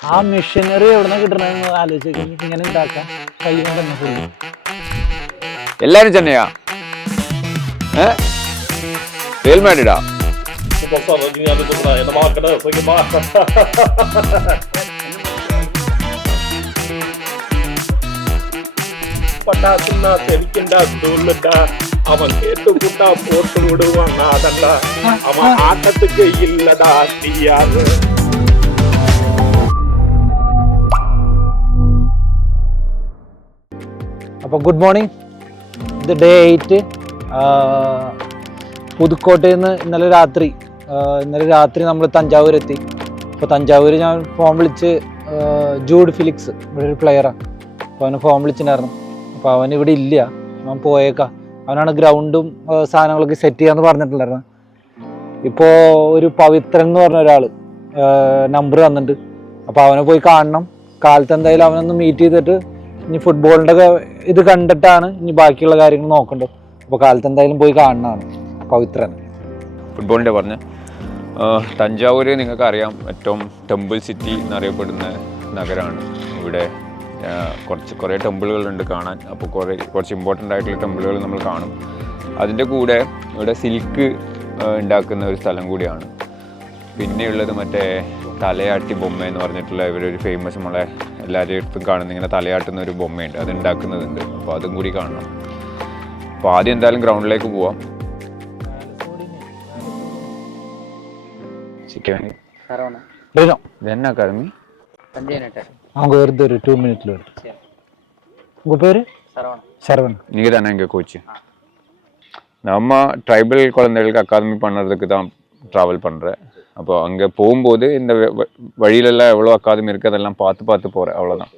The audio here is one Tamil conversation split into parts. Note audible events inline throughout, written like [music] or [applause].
ആ മെഷീനറി എവിടെ നിന്ന് കിട്ടണമെന്ന് ആലോചിച്ച് ഇങ്ങനെ ഉണ്ടാക്കാം കൈ കൊണ്ട് തന്നെ ഫുള്ള് എല്ലാരും ചെന്നൈയാ ഏ real മാഡ്രിഡാ Bossa non gli hanno detto dai, la marca adesso che basta. பட்டாசுன்னா செவிக்கண்டா சொல்லுடா அவன் கேட்டு கூட்டா போட்டு விடுவான் நாடண்டா அவன் ஆட்டத்துக்கு இல்லடா தீயாது അപ്പോൾ ഗുഡ് മോർണിംഗ്. ഇത് ഡേ എയ്റ്റ്. പുതുക്കോട്ടയിൽ നിന്ന് ഇന്നലെ രാത്രി ഇന്നലെ രാത്രി നമ്മൾ തഞ്ചാവൂർ എത്തി. അപ്പോൾ തഞ്ചാവൂർ ഞാൻ ഫോൺ വിളിച്ച് ജൂഡ് ഫിലിക്സ് ഇവിടെ ഒരു പ്ലെയറാണ് അപ്പോൾ അവന് ഫോം വിളിച്ചിട്ടുണ്ടായിരുന്നു. അപ്പോൾ അവൻ ഇവിടെ ഇല്ല. അവൻ പോയേക്കാം. അവനാണ് ഗ്രൗണ്ടും സാധനങ്ങളൊക്കെ സെറ്റ് ചെയ്യാന്ന് പറഞ്ഞിട്ടുണ്ടായിരുന്നു ഇപ്പോൾ ഒരു പവിത്രൻ എന്ന് പറഞ്ഞ ഒരാൾ നമ്പർ തന്നിട്ടുണ്ട്. അപ്പോൾ അവനെ പോയി കാണണം. കാലത്ത് എന്തായാലും അവനൊന്ന് മീറ്റ് ചെയ്തിട്ട് ഇനി ഫുട്ബോളിന്റെ ഇത് കണ്ടിട്ടാണ് ഇനി ബാക്കിയുള്ള കാര്യങ്ങൾ നോക്കേണ്ടത്. അപ്പോൾ കാലത്ത് എന്തായാലും പോയി കാണണമാണ് പവിത്രൻ. ഫുട്ബോളിന്റെ പറഞ്ഞ. തഞ്ചാവൂര് നിങ്ങൾക്ക് അറിയാം ഏറ്റവും ടെമ്പിൾ സിറ്റി എന്നറിയപ്പെടുന്ന നഗരമാണ്. ഇവിടെ കുറച്ച് കുറേ ടെമ്പിളുകളുണ്ട് കാണാൻ. അപ്പോൾ കുറേ കുറച്ച് ഇമ്പോർട്ടന്റ് ആയിട്ടുള്ള ടെമ്പിളുകൾ നമ്മൾ കാണും. അതിന്റെ കൂടെ ഇവിടെ സിൽക്ക് ഉണ്ടാക്കുന്ന ഒരു സ്ഥലം കൂടിയാണ്. പിന്നെയുള്ളത് മറ്റേ തലയാട്ടി ബൊമ്മ എന്ന് പറഞ്ഞിട്ടുള്ള ഇവരൊരു ഫേമസ് നമ്മളെ എല്ലാവരുടെ അടുത്തും കാണുന്ന ഇങ്ങനെ തലയാട്ടുന്ന ഒരു ബൊമ്മയുണ്ട് അത് ഉണ്ടാക്കുന്നതുണ്ട് അപ്പോൾ അതും കൂടി കാണണം അപ്പോൾ ആദ്യം എന്തായാലും ഗ്രൗണ്ടിലേക്ക് പോവാം ചിക്കൻ சரவணா ഡിനോ என்ன அகாடமி சஞ்சய் நட்டர் அவங்க வருது ஒரு டூ மினிட்ல வருது சரி. உங்க பேரு சரவணா சரவணன் நீங்கள் தானே எங்கள் கோச்சு நம்ம ட்ரைபல் குழந்தைகளுக்கு அகாதமி பண்ணுறதுக்கு தான் ட்ராவல் பண்ணுறேன் அப்போ அங்கே போகும்போது இந்த வ- வழியிலெல்லாம் எவ்வளோ அக்காதமி இருக்குது அதெல்லாம் பார்த்து பார்த்து போகிறேன் அவ்வளோதான்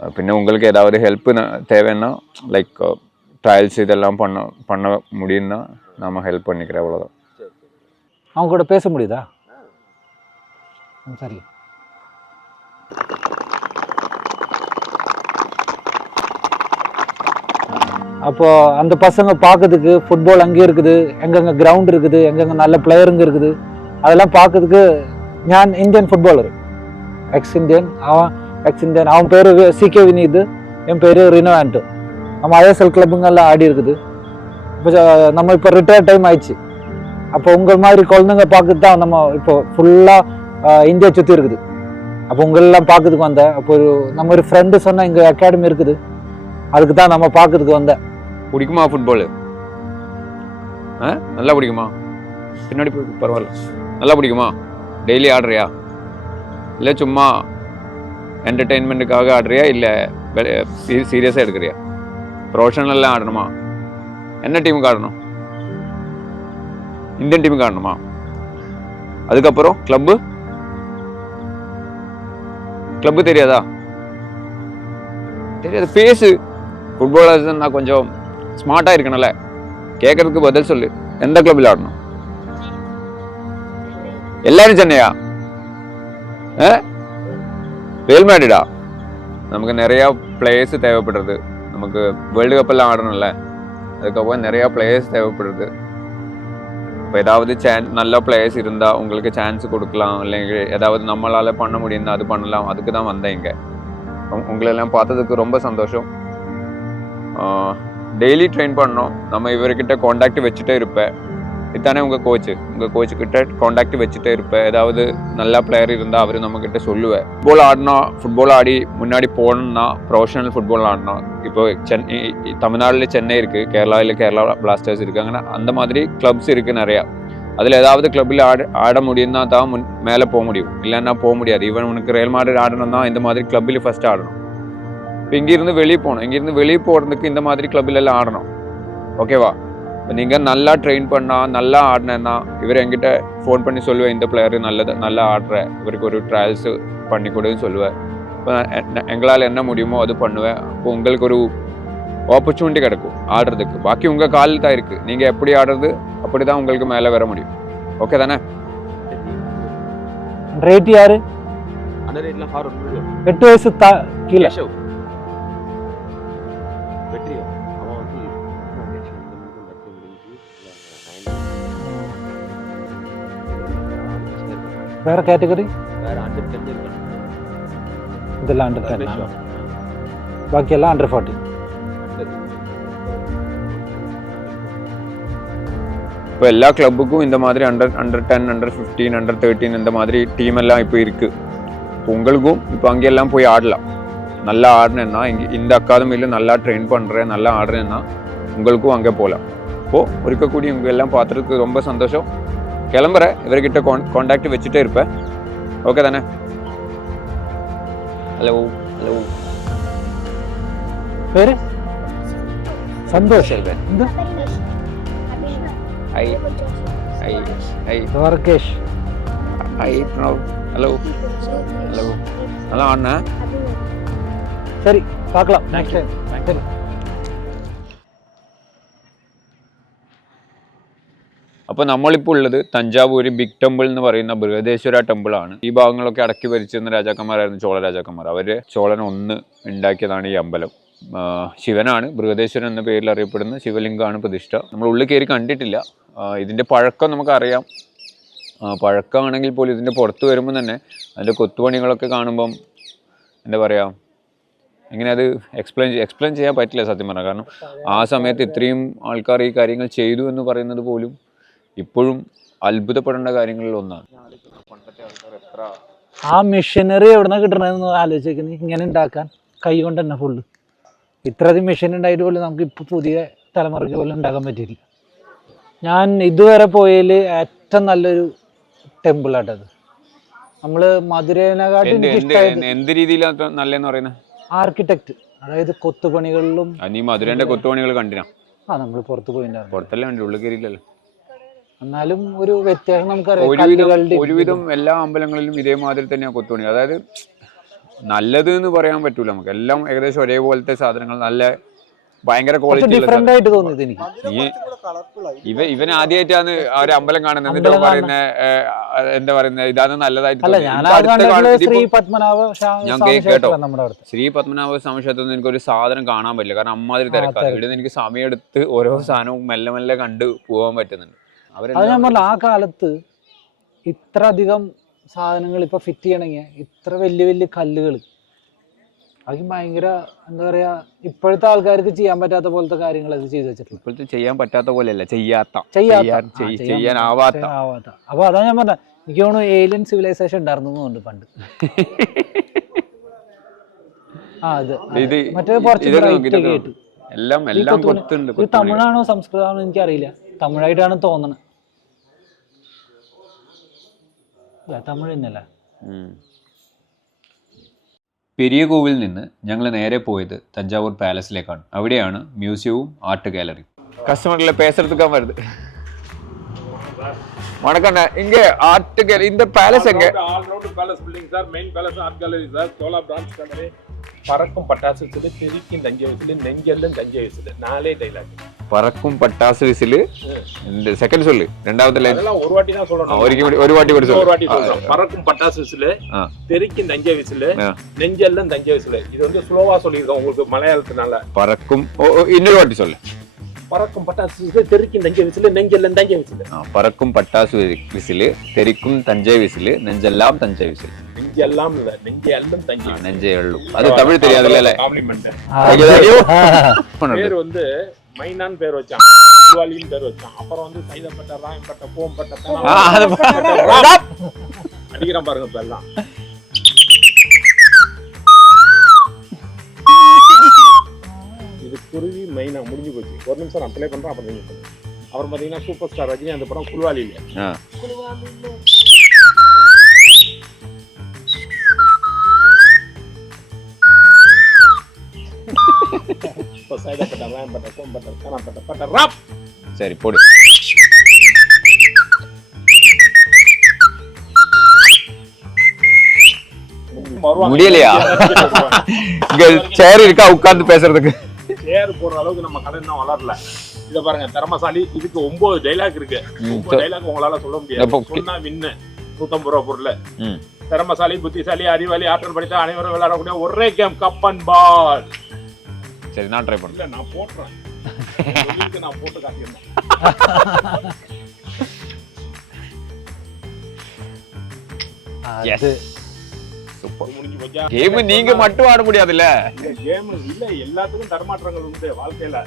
பின்ன உங்களுக்கு ஏதாவது ஹெல்ப்பு தேவைன்னா லைக் ட்ரையல்ஸ் இதெல்லாம் பண்ண பண்ண முடியும்னா நாம் ஹெல்ப் பண்ணிக்கிறேன் அவ்வளோதான் அவங்க கூட பேச முடியுதா? சரி. அப்போது அந்த பசங்க பார்க்கறதுக்கு ஃபுட்பால் அங்கே இருக்குது எங்கெங்கே கிரவுண்ட் இருக்குது எங்கெங்கே நல்ல பிளேயருங்க இருக்குது. அதெல்லாம் பார்க்கறதுக்கு ஞான் இந்தியன் ஃபுட்பாலர் எக்ஸ் இந்தியன் அவன் எக்ஸ் இந்தியன் அவன் பேர் சி கே வினீத் என் பேர் ரினோ ஆண்ட்டு நம்ம ஐஎஸ்எல் கிளப்புங்கெல்லாம் ஆடி இருக்குது. இப்போ நம்ம இப்போ ரிட்டையர் டைம் ஆயிடுச்சு. அப்போ உங்கள் மாதிரி குழந்தைங்க பார்க்குறது தான் நம்ம இப்போ ஃபுல்லாக இந்தியா சுற்றி இருக்குது. அப்போ உங்களெல்லாம் பார்க்கறதுக்கு வந்தேன். அப்போ ஒரு நம்ம ஒரு ஃப்ரெண்டு சொன்ன இங்கே அகாடமி இருக்குது. அதுக்கு தான் நம்ம பார்க்கறதுக்கு வந்தேன். பிடிக்குமா ஃபுட்பாலு ஆ? நல்லா பிடிக்குமா? பின்னாடி பரவாயில்ல. நல்லா பிடிக்குமா? டெய்லி ஆடுறியா? இல்லை சும்மா என்டர்டெயின்மெண்ட்டுக்காக ஆடுறியா? இல்லை சீரியஸாக எடுக்கிறியா? ப்ரொஃபஷனல்லாம் ஆடணுமா? என்ன டீமுக்கு ஆடணும் இந்தியன் டீமுக்கு ஆடணுமா அதுக்கப்புறம் கிளப்பு கிளப்பு தெரியாதா? தெரியாது. பேசு. ஃபுட்பாலர்ஸ் நான் கொஞ்சம் ஸ்மார்ட்டாக இருக்கணும்ல. கேட்கறதுக்கு பதில் சொல்லு. எந்த கிளப்பில் ஆடணும்? எல்லாரும் சென்னையா? ஆ? ரியல் நமக்கு நிறையா பிளேயர்ஸ் தேவைப்படுறது. நமக்கு வேர்ல்டு கப்பெல்லாம் ஆடணும்ல. அதுக்கப்புறம் நிறையா பிளேயர்ஸ் தேவைப்படுறது. இப்போ ஏதாவது சான் நல்ல பிளேயர்ஸ் இருந்தால் உங்களுக்கு சான்ஸ் கொடுக்கலாம். இல்லைங்க ஏதாவது நம்மளால் பண்ண முடியும்னா அது பண்ணலாம். அதுக்கு தான் வந்தேன் இங்கே. உங்களெல்லாம் பார்த்ததுக்கு ரொம்ப சந்தோஷம். டெய்லி ட்ரெயின் பண்ணோம். நம்ம இவர்கிட்ட காண்டாக்ட் வச்சுட்டே இருப்பேன். இதுதானே உங்கள் கோச்சு உங்கள் கோச்சு கிட்ட காண்டாக்ட் வச்சுட்டே இருப்பேன் ஏதாவது நல்ல பிளேயர் இருந்தால் அவர் நம்மக்கிட்ட சொல்லுவேன் ஃபுட்பால் ஆடினா ஃபுட்பால் ஆடி முன்னாடி போகணும்னா ப்ரொஃபஷனல் ஃபுட்பால் ஆடினா இப்போ சென்னை தமிழ்நாட்டில் சென்னை இருக்குது கேரளாவில் கேரளா பிளாஸ்டர்ஸ் இருக்காங்கன்னா அந்த மாதிரி கிளப்ஸ் இருக்குது நிறையா. அதில் ஏதாவது கிளப்பில் ஆட ஆட முடியும்னா தான் முன் மேலே போக முடியும். இல்லைன்னா போக முடியாது. ஈவன் உனக்கு ரயில் மாடல் ஆடணும்னா இந்த மாதிரி கிளப்பில் ஃபஸ்ட்டு ஆடணும். இப்போ இங்கேருந்து வெளியே போகணும். இங்கேருந்து வெளியே போகிறதுக்கு இந்த மாதிரி கிளப்பிலெல்லாம் ஆடணும். ஓகேவா நீங்கள் நல்லா ட்ரெயின் பண்ணால் நல்லா ஆடினேன்னா இவர் என்கிட்ட ஃபோன் பண்ணி சொல்லுவேன் இந்த பிளேயர் நல்லது நல்லா ஆடுற இவருக்கு ஒரு ட்ரையல்ஸ் பண்ணி கொடுன்னு சொல்லுவேன் இப்போ எங்களால் என்ன முடியுமோ அது பண்ணுவேன் அப்போ உங்களுக்கு ஒரு ஆப்பர்ச்சுனிட்டி கிடைக்கும் ஆடுறதுக்கு. பாக்கி உங்கள் காலில் தான் இருக்குது நீங்கள் எப்படி ஆடுறது அப்படி தான் உங்களுக்கு மேலே வர முடியும். ஓகே தானே? ரேட் யாரு? எட்டு வயசு தா கீழே. வேற கேட்டகரி வேற அண்டர் டென் இதெல்லாம் அண்டர் டென் பாக்கி எல்லாம் அண்டர் ஃபார்ட்டி இப்போ எல்லா கிளப்புக்கும் இந்த மாதிரி under under ten under fifteen under thirteen இந்த மாதிரி டீம் எல்லாம் இப்போ இருக்கு. இப்போ உங்களுக்கும் இப்போ அங்கெல்லாம் போய் ஆடலாம். நல்லா ஆடினேன்னா இங்கே இந்த அகாதமியில் நல்லா ட்ரெயின் பண்ணுறேன் நல்லா ஆடுறேன்னா உங்களுக்கும் அங்கே போகலாம் இப்போது ஒருக்க கூடி உங்க எல்லாம் பார்த்துறதுக்கு ரொம்ப சந்தோஷம். கிளம்புறேன் இவர்கிட்ட கான் காண்டாக்ட் வச்சுட்டே இருப்பேன் ஓகே தானே? ஹலோ ஹலோ பேரு? சந்தோஷ் இந்த? I I I Dwarakesh. I Pranav hello hello நல்லா ஆடினேன் சரி பார்க்கலாம். நெக்ஸ்ட் டைம் சரி അപ്പോൾ നമ്മളിപ്പോൾ ഉള്ളത് തഞ്ചാവൂർ ബിഗ് ടെമ്പിൾ എന്ന് പറയുന്ന ബൃഹദേശ്വര ടെമ്പിൾ ആണ്. ഈ ഭാഗങ്ങളൊക്കെ അടക്കി ഭരിച്ചിരുന്ന രാജാക്കന്മാരായിരുന്നു ചോള രാജാക്കന്മാർ. അവർ ചോളൻ ഒന്ന് ഉണ്ടാക്കിയതാണ് ഈ അമ്പലം. ശിവനാണ് ബൃഹദേശ്വരൻ എന്ന പേരിൽ അറിയപ്പെടുന്ന ശിവലിംഗമാണ് പ്രതിഷ്ഠ. നമ്മൾ ഉള്ളിൽ കയറി കണ്ടിട്ടില്ല. ഇതിന്റെ പഴക്കം നമുക്കറിയാം. പഴക്കമാണെങ്കിൽ പോലും ഇതിന്റെ പുറത്ത് വരുമ്പോൾ തന്നെ അതിന്റെ കൊത്തുപണികളൊക്കെ കാണുമ്പം എന്താ പറയുക എങ്ങനെ അത് എക്സ്പ്ലെയിൻ എക്സ്പ്ലെയിൻ ചെയ്യാൻ പറ്റില്ല സത്യം പറഞ്ഞാൽ കാരണം ആ സമയത്ത് ഇത്രയും ആൾക്കാർ ഈ കാര്യങ്ങൾ ചെയ്തു എന്ന് പറയുന്നത് പോലും ഇപ്പോഴും അത്ഭുതപ്പെടേണ്ട കാര്യങ്ങളിൽ ഒന്നാണ്. ആ മെഷീനറി എവിടുന്ന കിട്ടണമെന്ന് ആലോചിക്കുന്നത് ഇങ്ങനെ ഉണ്ടാക്കാൻ കൈ കൊണ്ട് തന്നെ ഫുള്ള് ഇത്രയധികം മെഷീൻ ഉണ്ടായിട്ട് പോലും നമുക്ക് ഇപ്പോൾ പുതിയ തലമുറയ്ക്ക് പോലും ഉണ്ടാക്കാൻ പറ്റിയില്ല ഞാൻ ഇതുവരെ പോയതിൽ ഏറ്റവും നല്ലൊരു ടെമ്പിൾ ആട്ടത്. നമ്മൾ മധുരേനെക്കാട്ടും എന്ത് എനിക്ക് എന്ത് ഇഷ്ടമായത് എന്ത് രീതിയിലാണ് നല്ലതെന്ന് പറയുന്നത് ആർക്കിടെക്ട് അതായത് കൊത്തുപണികളിലും നീ മധുരന്റെ കൊത്തുപണികൾ കണ്ടിനാ? ആ നമ്മൾ പുറത്ത് പോയിട്ടുണ്ടായിരുന്നു പുറത്തല്ലേ കണ്ടു ഉള്ളിൽ കയറിയില്ലല്ലോ. എന്നാലും ഒരു വ്യത്യാസം നമുക്കറിയാം. ഒരുവിധം എല്ലാ അമ്പലങ്ങളിലും ഇതേമാതിരി തന്നെയാണ് കൊത്തുപണി. അതായത് നല്ലത് എന്ന് പറയാൻ പറ്റൂല നമുക്ക്. എല്ലാം ഏകദേശം ഒരേപോലത്തെ സാധനങ്ങൾ നല്ല ഭയങ്കര ക്വാളിറ്റി ഡിഫറെന്റ് ആയിട്ട് തോന്നിയത് എനിക്ക്. ഇവ ഇവൻ ആദ്യമായിട്ടാണ് ആ ഒരു അമ്പലം കാണുന്നത്. എന്നിട്ട് പറയുന്ന എന്താ പറയുന്ന ഇതാണ് നല്ലതായിട്ട് ശ്രീ പത്മനാഭ ഞാൻ സ്വാമി കേട്ടോ. ശ്രീ പത്മനാഭ സ്വാമി ക്ഷേത്രത്തിൽ നിന്ന് എനിക്ക് ഒരു സാധനം കാണാൻ പറ്റില്ല. കാരണം അമ്മാതിരി തിരക്കാണ് തിരക്ക്. ഇവിടെ നിന്ന് എനിക്ക് സമയം എടുത്ത് ഓരോ സാധനവും മെല്ലെ മെല്ലെ കണ്ട് പോകാൻ പറ്റുന്നുണ്ട്. അത് ഞാൻ പറഞ്ഞു ആ കാലത്ത് ഇത്ര അധികം സാധനങ്ങൾ ഇപ്പൊ ഫിറ്റ് ചെയ്യണമെങ്കിൽ ഇത്ര വലിയ വലിയ കല്ലുകൾ അത് ഭയങ്കര എന്താ പറയാ ഇപ്പോഴത്തെ ആൾക്കാർക്ക് ചെയ്യാൻ പറ്റാത്ത പോലത്തെ കാര്യങ്ങൾ അത് ചെയ്തു വെച്ചിട്ടുണ്ട്. ഇപ്പോഴത്തെ ചെയ്യാൻ പറ്റാത്ത പോലെയല്ല ചെയ്യാത്ത. ചെയ്യാത്ത. ചെയ്യാൻ- ആ, ചെയ്- ചെയ്യാൻ ചെയ്യാനാവാത്ത ആവാത്ത. അപ്പൊ അതാ ഞാൻ പറഞ്ഞ എനിക്ക് തോന്നുന്നു ഏലിയൻ സിവിലൈസേഷൻ ഉണ്ടായിരുന്നു തോന്നുന്നു പണ്ട്. ആ അത് മറ്റേ കുറച്ച്. എല്ലാം എല്ലാം. തമിഴാണോ സംസ്കൃതമാണോ എനിക്കറിയില്ല. തമിഴായിട്ടാണ് തോന്നണത് ഇല്ല, തമിഴ് തന്നെയല്ലേ ഉം. പെരിയ കോവിൽ നിന്ന് ഞങ്ങൾ നേരെ പോയത് തഞ്ചാവൂർ പാലസിലേക്കാണ് അവിടെയാണ് മ്യൂസിയവും ആർട്ട് ഗാലറി കസ്റ്റമറിലെ പേസെടുത്തുക്കാൻ വരുത് வணக்கம் இங்க ஆர்ட் கேலரி இந்த பேலஸ் எங்க all round palace building sir main palace art gallery sir Chola branch gallery பறக்கும் பட்டாசு whistle திருக்கும் Thanjai whistle நெஞ்செல்லும் Thanjai whistle நாலே டைலாக் பறக்கும் பட்டாசு விசிலு. இந்த செகண்ட் சொல்லு. ரெண்டாவது லைன் ஒரு வாட்டி தான் சொல்லணும். ஒரு ஒரு வாட்டி கூட சொல்லு. ஒரு வாட்டி பறக்கும் பட்டாசு விசிலு தெறிக்கும் தஞ்சை விசிலு நெஞ்செல்லாம் தஞ்சை விசிலு. இது வந்து ஸ்லோவா சொல்லியிருக்கோம் உங்களுக்கு மலையாளத்துனால. பறக்கும். இன்னொரு வாட்டி சொல்லு. பறக்கும் பட்டாசு விசிலு தெறிக்கும் தஞ்சை விசிலு நெஞ்செல்லாம் தஞ்சை விசிலு. பறக்கும் பட்டாசு விசிலு தெறிக்கும் தஞ்சை விசிலு நெஞ்சல்லாம் தஞ்சை விசிலு. நெஞ்செல்லாம் இல்ல நெஞ்சை எல்லாம் தஞ்சை நெஞ்சை எள்ளும். அது தமிழ் தெரியாது [laughs] பேர் வந்து மைனான்னு பேர் வச்சான். திருவாளின்னு பேர் வச்சான். அப்புறம் வந்து சைதப்பட்ட ராயம்பட்ட போம்பட்ட அடிக்கிறான் பாருங்க இப்ப எல்லாம். இது குருவி மைனா முடிஞ்சு போச்சு. ஒரு நிமிஷம் நான் பிளே பண்றேன் அப்புறம் நீங்க அப்புறம் பாத்தீங்கன்னா சூப்பர் ஸ்டார் ரஜினி அந்த படம் குழுவாளியில ராப் சரி போடு. முடியலையா? இங்க சேர் இருக்கா? உட்கார்ந்து பேசுறதுக்கு. சேர் போடுற அளவுக்கு நம்ம கடை இன்னும் வளரல. இத பாருங்க திறமசாலி இதுக்கு ஒன்பது டைலாக் இருக்கு. ஒன்பது டைலாக் உங்களால சொல்ல முடியாது. சொன்னா வின்னு. நூத்தம்பது ரூபா பொருள். திறமசாலி புத்திசாலி அறிவாளி ஆற்றல் படித்த அனைவரும் விளையாடக்கூடிய ஒரே கேம் கப்பன் பால் சரி நான் ட்ரை இல்ல நான் போட்டுறேன். [laughs] நான் போட்டு முடிஞ்சு கொஞ்சம் கேம் நீங்க மட்டும் ஆட முடியாதுல்ல? கேம் இல்ல எல்லாத்துக்கும் தரமாற்றங்கள் உண்டு வாழ்க்கையில?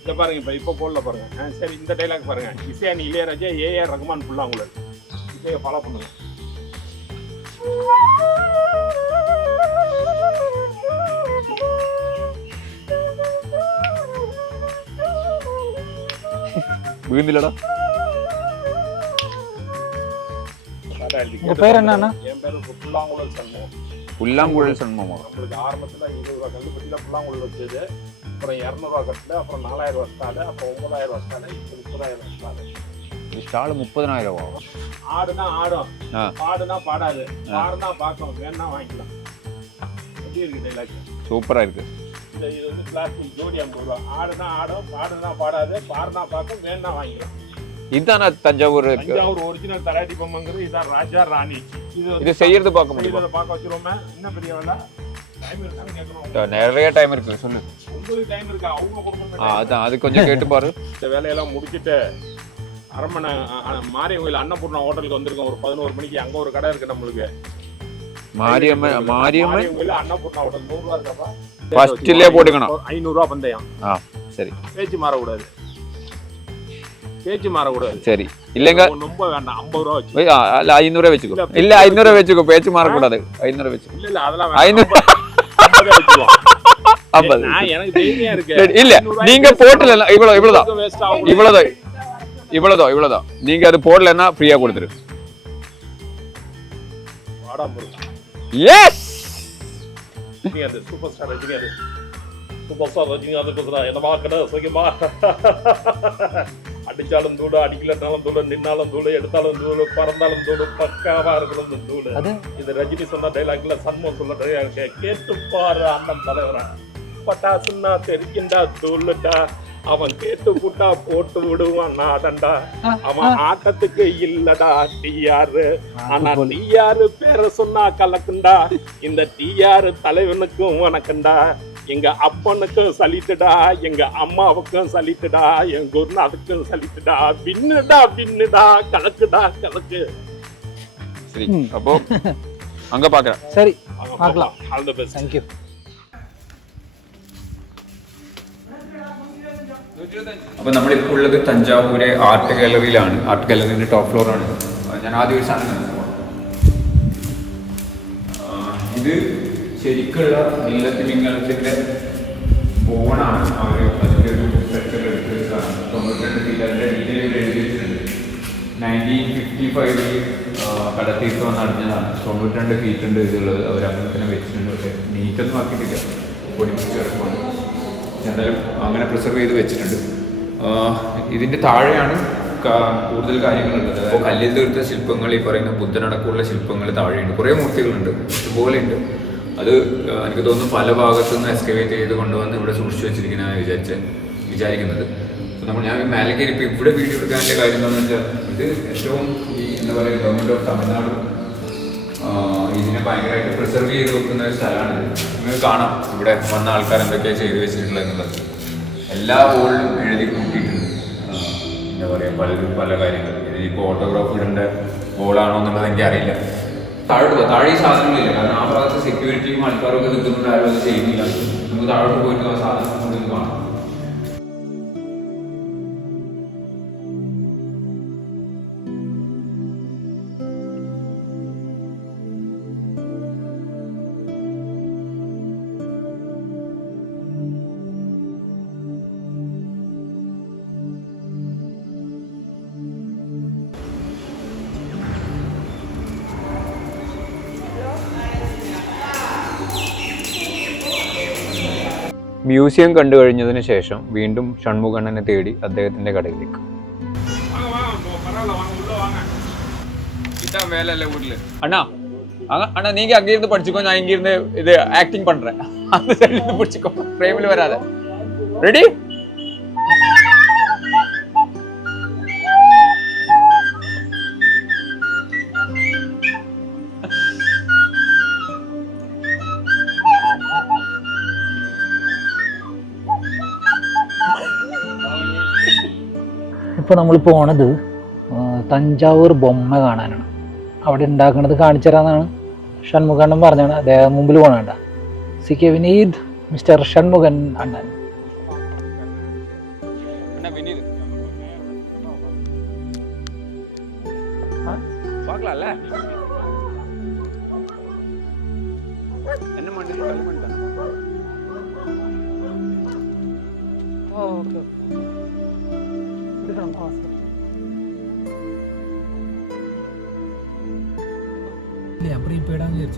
இங்க பாருங்க இப்ப இப்ப போடல பாருங்க. சரி இந்த டைலாக் பாருங்க. இசையானி இளையராஜா ஏஆர் ரகுமான் ஃபுல்லா உங்களுக்கு இசையை ஃபாலோ பண்ணுங்க. விழுந்துலடா. உங்க பேர் என்னண்ணா? என் பேரு புல்லாங்குழல் சண்முகம். புல்லாங்குழல் சண்முகமா? நம்மளுக்கு ஆரம்பத்துல இருபது ரூபா புல்லாங்குழல் வச்சது. அப்புறம் இரநூறுவா கட்டில் அப்புறம் நாலாயிரம் ரூபா ஸ்டாலு அப்புறம் ஒன்பதாயிரம் ரூபா ஸ்டாலு இப்போ முப்பதாயிரம் ரூபா ஸ்டாலு. ஸ்டால் முப்பதனாயிரம் ரூபா ஆடுனா ஆடும். பாடுனா பாடாது. பாடுனா பார்க்கும் வேணா வாங்கிக்கலாம். எப்படி இருக்கு டைலாக் சூப்பரா இருக்கு. இந்த இது வந்து பிளாஸ்டிக் ஜோடி ஐம்பது ரூபா. ஆடுனா ஆடும் பாடுனா பாடாது பாடுனா பார்க்கும் வேணா வாங்கிக்கலாம். இதுதானா தஞ்சாவூர் தஞ்சாவூர் ஒரிஜினல் தராட்டி பொம்மைங்கிறது இதான் ராஜா ராணி. இது இது செய்யறது பார்க்க முடியுமா? பார்க்க வச்சிருவோமே. என்ன பெரிய வேலை? நிறைய டைம் இருக்கு சொல்லு. டைம் இருக்கா? அவங்க அதான் அது கொஞ்சம் கேட்டு பாரு. இந்த வேலையெல்லாம் முடிச்சுட்டு அரண்மனை அ- அ- மாரியம்மன் கோயில் அன்னபூர்ணா ஹோட்டலுக்கு வந்திருக்கோம். ஒரு பதினோரு மணிக்கு அங்க ஒரு கடை இருக்கு நம்மளுக்கு. மாரியம்மன் மாரியம்மன்? கோயில் அன்னபூர்ணா ஹோட்டல். நூறு ரூபா இருக்கப்பா? ஃபர்ஸ்ட்லயே போட்டுக்கணும். ஐநூறு ரூபா பந்தயம். ஆ சரி. பேச்சு மாறக்கூடாது. பேச்சு மாறக்கூடாது. சரி. இல்லைங்க. ரொம்ப வேண்டாம். ஐம்பது ரூபா வச்சு. இல்ல ஐநூறு வச்சுக்கோ. இல்ல ஐநூறு வச்சுக்கோ. பேச்சு மாறக்கூடாது. ஐநூறு வச்சுக்கோ இல்ல இல்ல அதெல்லாம் ஐநூறு ஐம்பது [laughs] இல்ல நீங்க போட்டல இவ்வளவு இவ்வளவுதான். இவ்வளவுதான் இவ்வளவுதான் இவ்வளவுதான். நீங்க அது போடலன்னா ஃப்ரீயா கொடுத்துரு. Yes Rajinikanth super star Rajinikanth super star Rajinikanth பேசுறா என்னமா கடை? சுகமா [laughs] அடிச்சாலும் தூடு அடிக்கலனாலும் தூடு நின்னாலும் தூடு எடுத்தாலும் தூடு பறந்தாலும் தூடு பக்காவா இருக்கணும் தூடு இது ரஜினி சொன்ன டைலாக்ல சண்முகம் சொல்ல டைலாக் கேட்டு பாரு அண்ணன் தலைவரா. பட்டாசுன்னா தெரிக்கின்றா தூளுடா அவன் கேட்டு புட்டா போட்டு விடுவான். நாடண்டா அவன் ஆட்டத்துக்கு இல்லடா டிஆர். ஆனா டிஆர் பேரை சொன்னா கலக்குண்டா இந்த டிஆர் தலைவனுக்கும் வணக்கம்டா. எங்க அப்பனுக்கும் சலிட்டுடா எங்க அம்மாவுக்கும் சலிட்டுடா என் குருநாதுக்கும் சலிட்டுடா பின்னுடா பின்னுடா கலக்குடா கலக்கு. சரி. அப்போ அங்க பாக்குறேன். சரி பார்க்கலாம். ஆல் தி பெஸ்ட் தேங்க்யூ അപ്പോൾ നമ്മളിപ്പോൾ ഉള്ളത് തഞ്ചാവൂരെ ആർട്ട് ഗാലറിയിലാണ്. ആർട്ട് ഗാലറിന്റെ ടോപ്പ് ഫ്ലോറാണ്. ഞാൻ ആദ്യം ഒരു സാധനം ഇത് ശരിക്കുള്ള നീലത്തിമിംഗലത്തിന്റെ ബോണാണ്. അവർ അതിന്റെ ഒരു സ്ട്രക്ചർ എടുത്തിട്ടാണ് തൊണ്ണൂറ്റിരണ്ട് ഫീറ്റ് അതിന്റെ ഡീറ്റെയിൽ വെച്ചിട്ടുണ്ട്. നയന്റീൻ ഫിഫ്റ്റി ഫൈവിൽ കടത്തീർത്തം നടന്നതാണ് തൊണ്ണൂറ്റിരണ്ട് ഫീറ്റ് ഉണ്ട് ഇതുള്ളത്. അവർ അങ്ങനെ തന്നെ വെച്ചിട്ടുണ്ട്. പക്ഷേ നീറ്റൊന്നും ആക്കിയിട്ടില്ല. പൊടിപ്പിച്ച് കിടക്കുന്നുണ്ട് എന്തായാലും അങ്ങനെ പ്രിസർവ് ചെയ്ത് വെച്ചിട്ടുണ്ട്. ഇതിന്റെ താഴെയാണ് കൂടുതൽ കാര്യങ്ങളുണ്ട് അപ്പോൾ കല്ലിൽ തീർത്ത ശില്പങ്ങൾ ഈ പറയുന്ന ബുദ്ധനടക്കമുള്ള ശില്പങ്ങൾ താഴെയുണ്ട്. കുറേ മൂർത്തികളുണ്ട്. ഇതുപോലെയുണ്ട് അത് എനിക്ക് തോന്നുന്നു പല ഭാഗത്തു നിന്ന് എക്സ്കവേറ്റ് ചെയ്ത് കൊണ്ടുവന്ന് ഇവിടെ സൂക്ഷിച്ചു വെച്ചിരിക്കുന്നതാണ് വിചാരിച്ച വിചാരിക്കുന്നത്. അപ്പോൾ നമ്മൾ ഞാൻ മേലേക്ക് ഇപ്പോൾ ഇവിടെ വീഡിയോ എടുക്കാനുള്ള കാര്യം എന്താണെന്ന് വെച്ചാൽ ഇത് ഏറ്റവും ഈ എന്താ പറയുക ഗവൺമെന്റ് ഓഫ് തമിഴ്നാട് ഇതിനെ ഭയങ്കരമായിട്ട് പ്രിസർവ് ചെയ്ത് വെക്കുന്ന ഒരു സ്ഥലമാണ് നിങ്ങൾക്ക് കാണാം ഇവിടെ വന്ന ആൾക്കാർ എന്തൊക്കെയാണ് ചെയ്തു വെച്ചിട്ടുള്ളത് എന്നുള്ളത്. എല്ലാ ബോളിലും എഴുതി കൂട്ടിയിട്ടുണ്ട്. എന്താ പറയുക പലരും പല കാര്യങ്ങൾ. ഇതിപ്പോൾ ഓട്ടോഗ്രാഫ് ഇടേണ്ട ബോളാണോ എന്നുള്ളത് എനിക്ക് അറിയില്ല. താഴോട്ട് പോകാം താഴെ ഈ സാധനങ്ങളില്ല. കാരണം ആ ഭാഗത്ത് സെക്യൂരിറ്റിയും ആൾക്കാരും ഒക്കെ നിൽക്കുന്നുണ്ട്. ആരും അത് ചെയ്യുന്നില്ല. നമുക്ക് താഴോട്ട് പോയിട്ട് ആ സാധനം കൂടുതൽ കാണാം. മ്യൂസിയം കണ്ടു കഴിഞ്ഞതിന് ശേഷം വീണ്ടും ഷൺമുഖണ്ണനെ തേടി അദ്ദേഹത്തിന്റെ കടയിലേക്ക്. അണ്ണാ അണ്ണാ നീ അങ്ങിരുന്ന് പഠിച്ചോ ഞാൻ ഇങ്ങിരുന്ന് ഇത് ആക്ടിങ് പണ്ടേ അത് പിടിച്ചിക്കോ ഫ്രെയിമിൽ വരാതെ. റെഡി ഇപ്പോൾ നമ്മൾ പോണത് തഞ്ചാവൂർ ബൊമ്മ കാണാനാണ്. അവിടെ ഉണ്ടാക്കുന്നത് കാണിച്ചു തരാമെന്നാണ് ഷൺമുഖണ്ണൻ പറഞ്ഞാണ് അദ്ദേഹം മുമ്പിൽ പോകണണ്ട C K Vineeth mister Shanmukhan അണ്ണൻ. அப்படி போயிடாங்க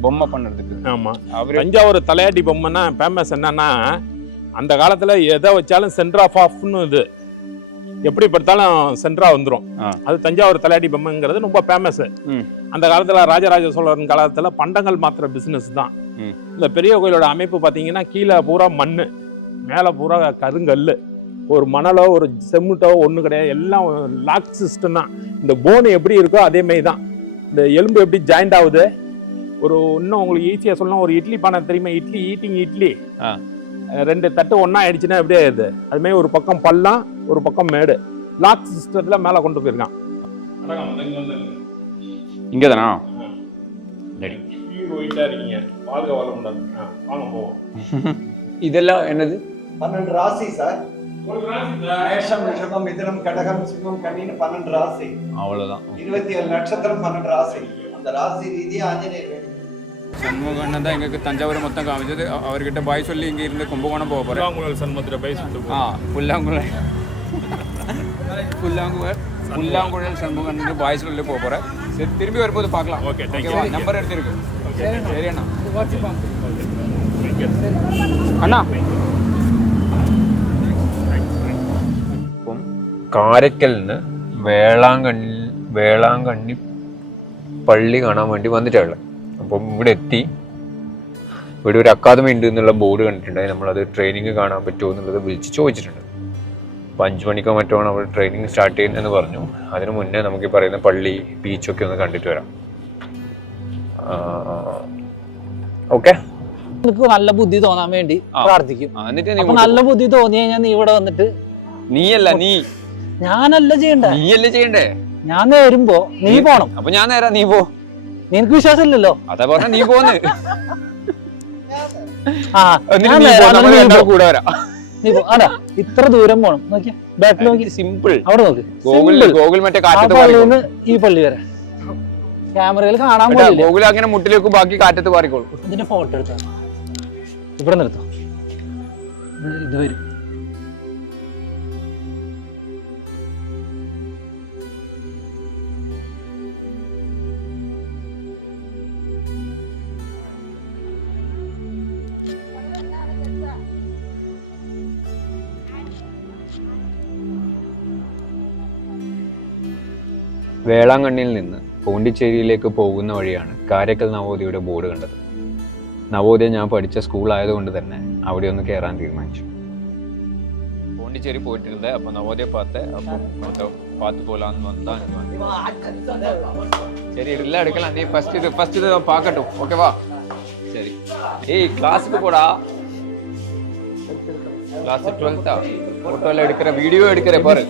பொம்மை பண்ணுறதுக்கு. ஆமா. அவரு தஞ்சாவூர் தலையாட்டி பொம்மைன்னா ஃபேமஸ் என்னன்னா அந்த காலத்துல எதை வச்சாலும் சென்டர் ஆஃப் ஆஃப்னு இது. எப்படி படுத்தாலும் சென்டரா வந்துரும். ஆ. அது தஞ்சாவூர் தலையாட்டி பொம்மைங்கிறது ரொம்ப ஃபேமஸ் ம். அந்த காலத்துல ராஜராஜ சோழன் காலத்துல பண்டங்கள் மாத்திர பிசினஸ் தான். ம். இந்த பெரிய கோயிலோட அமைப்பு பாத்தீங்கன்னா கீழே பூரா மண்ணு மேல பூரா கருங்கல்லு. ஒரு மணலோ ஒரு செம்முட்டோ ஒண்ணு கிடையாது. எல்லாம் லாக் சிஸ்டம் தான். இந்த போன் எப்படி இருக்கோ அதே மாதிரி தான். இந்த எலும்பு எப்படி ஜாயிண்ட் ஆகுது? ஒரு இன்னும் உங்களுக்கு ஈஸியா சொல்லணும் ஒரு இட்லி பானை தெரியுமா? இட்லி ஈட்டிங் இட்லி. ரெண்டு தட்டு ஒண்ணா ஆயிடுச்சுன்னா எப்படி ஆயிடுது? அது மாதிரி ஒரு பக்கம் பள்ளம் ஒரு பக்கம் மேடு. லாக் சிஸ்டத்துல மேல கொண்டு போயிருக்கான். இங்கே தானா [laughs] இதெல்லாம் என்னது? பன்னெண்டு ராசி சார். மேஷம் ரிஷபம் மிதுனம் கடகம் சிம்மம் கன்னின்னு பன்னெண்டு ராசி. அவ்வளோதான் இருபத்தி ஏழு நட்சத்திரம் பன்னெண்டு ராசி. அந்த ராசி ரீதியா ஆஞ்சநேயர் வேணும். சண்முகண்ணன் தான் எங்களுக்கு தஞ்சாவூர் மொத்தம் காமிச்சது. அவ- அவர்கிட்ட பாய் சொல்லி இங்கே இருந்து கும்பகோணம் போக போகிறேன் புல்லாங்குழல் சண்முகத்துல பேசிட்டு ஆ புல்லாங்குழல். புல்லாங்குழல் புல்லாங்குழல் சண்முகன் பாய் சொல்லி போக போகிறேன் சரி திரும்பி வரும்போது பார்க்கலாம். Okay, thank you. ஓகேவா நம்பர் எடுத்துருக்கு. சரி அண்ணா. அண்ணா. കാരക്കലിന് വേളാങ്കണ്ണി വേളാങ്കണ്ണി പള്ളി കാണാൻ വേണ്ടി വന്നിട്ടുള്ളത്. അപ്പം ഇവിടെ എത്തി. ഇവിടെ ഒരു അക്കാദമി ഉണ്ട് എന്നുള്ള ബോർഡ് കണ്ടിട്ടുണ്ടായി നമ്മളത് ട്രെയിനിങ് കാണാൻ പറ്റുമോ എന്നുള്ളത് വിളിച്ച് ചോദിച്ചിട്ടുണ്ട്. അപ്പം അഞ്ച് മണിക്കോ മറ്റോ ആണ് അവിടെ ട്രെയിനിങ് സ്റ്റാർട്ട് ചെയ്യുന്നതെന്ന് പറഞ്ഞു. അതിന് മുന്നേ നമുക്ക് ഈ പറയുന്ന പള്ളി ബീച്ചൊക്കെ ഒന്ന് കണ്ടിട്ട് വരാം. ഓക്കെ? നിനക്ക് നല്ല ബുദ്ധി തോന്നാൻ വേണ്ടി പ്രാർത്ഥിക്കും. എന്നിട്ട് നല്ല ബുദ്ധി തോന്നി കഴിഞ്ഞാൽ നീ ഇവിടെ വന്നിട്ട് നീയല്ല നീ ഞാനല്ല ചെയ്യണ്ടേ. നീയല്ലേ ചെയ്യണ്ടേ? ഞാൻ വരുമ്പോ നീ പോണം. അപ്പൊ ഞാൻ നേരാ നീ പോ. നിനക്ക് വിശ്വാസമില്ലല്ലോ. അതാ പറഞ്ഞ നീ പോന്ന്. ആ എന്നിട്ട് നീ പോ, നമ്മൾ നീ കൂടെ വരാം. നീ പോ. അതാ ഇത്ര ദൂരം പോണം. നോക്കിയ. ബാക്കിൽ നോക്കി. സിമ്പിൾ അവിടെ നോക്ക്. ഗൂഗിൾ ഗൂഗിൾ മറ്റേ കാറ്റത്ത് ഈ പള്ളി വരെ. ക്യാമറയിൽ കാണാൻ പോലില്ല ഗൂഗിൾ അങ്ങനെ മുട്ടിലേക്ക് ബാക്കി കാറ്റത്ത് പാറിക്കോളൂ. ഇതിന്റെ ഫോട്ടോ എടുത്താ? ഇവിടെ നിർത്തോ. ഇത് വരും. വേളാങ്കണ്ണിയിൽ നിന്ന് പോണ്ടിച്ചേരിയിലേക്ക് പോകുന്ന വഴിയാണ് കാരക്കൽ നവോദയയുടെ ബോർഡ് കണ്ടത് നവോദയ ഞാൻ പഠിച്ച സ്കൂൾ ആയതുകൊണ്ട് തന്നെ അവിടെ ഒന്ന് കയറാൻ തീരുമാനിച്ചു പോണ്ടിച്ചേരി പോയിട്ടിരുന്നത് അപ്പൊ നവോദയ பார்த்து அப்போ கொஞ்சம் பார்த்து போலான்னு வந்தா சரி இல்ல எடுக்கலாம் நீ ஃபர்ஸ்ட் இது ஃபர்ஸ்ட் இது பார்க்கட்டும் ஓகேவா சரி ஏய் கிளாஸுக்கு போடா கிளாஸ் டுவெல்த்தா ஃபோட்டோல எடுக்கிற வீடியோ எடுக்கிற பாரு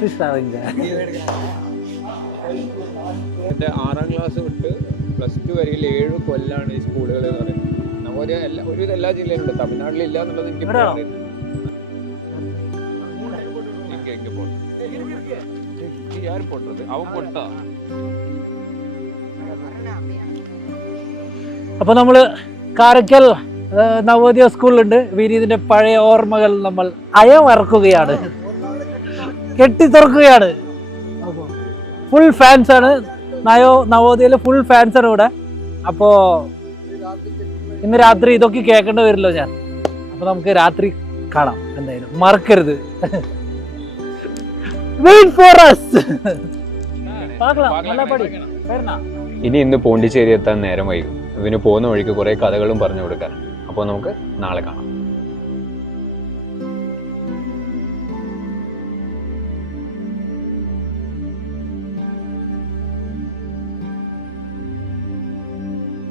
എൻ്റെ ആറാം ക്ലാസ് തൊട്ട് പ്ലസ് ടു വരെയിൽ ഏഴ് കൊല്ലാണ് ഈ സ്കൂളുകൾ എന്ന് പറയുന്നത് നവോദയ എല്ലാ ഒരുവിധം എല്ലാ ജില്ലയിലുണ്ട് തമിഴ്നാട്ടിൽ ഇല്ല എന്നുള്ളത് എനിക്ക് ഇവിടെയാണോ? അറിയില്ല. എങ്ക എങ്ക പോട്ടെ இது யாரு போட்டது அவன் போட்டா അപ്പൊ നമ്മള് കാരക്കൽ ആ, നവോദയ സ്കൂളിലുണ്ട് വിനീതിന്റെ പഴയ ഓർമ്മകൾ നമ്മൾ അയവറക്കുകയാണ് കെട്ടിത്തുറക്കുകയാണ് ഫുൾ ഫാൻസ് ആണ് നയോ നവോദയയിൽ ഫുൾ ഫാൻസ് ആണ് ഇവിടെ. അപ്പോ ഇന്ന് രാത്രി ഇതൊക്കെ കേൾക്കേണ്ടി വരില്ലോ ഞാൻ. അപ്പൊ നമുക്ക് രാത്രി കാണാം എന്തായാലും. മറക്കരുത്. ഫോർ ഇനി ഇന്ന് പോണ്ടിച്ചേരി എത്താൻ നേരം വൈകും. ഇവന് പോകുന്ന വഴിക്ക് കുറെ കഥകളും പറഞ്ഞു കൊടുക്കാൻ. അപ്പോൾ നമുക്ക് നാളെ കാണാം.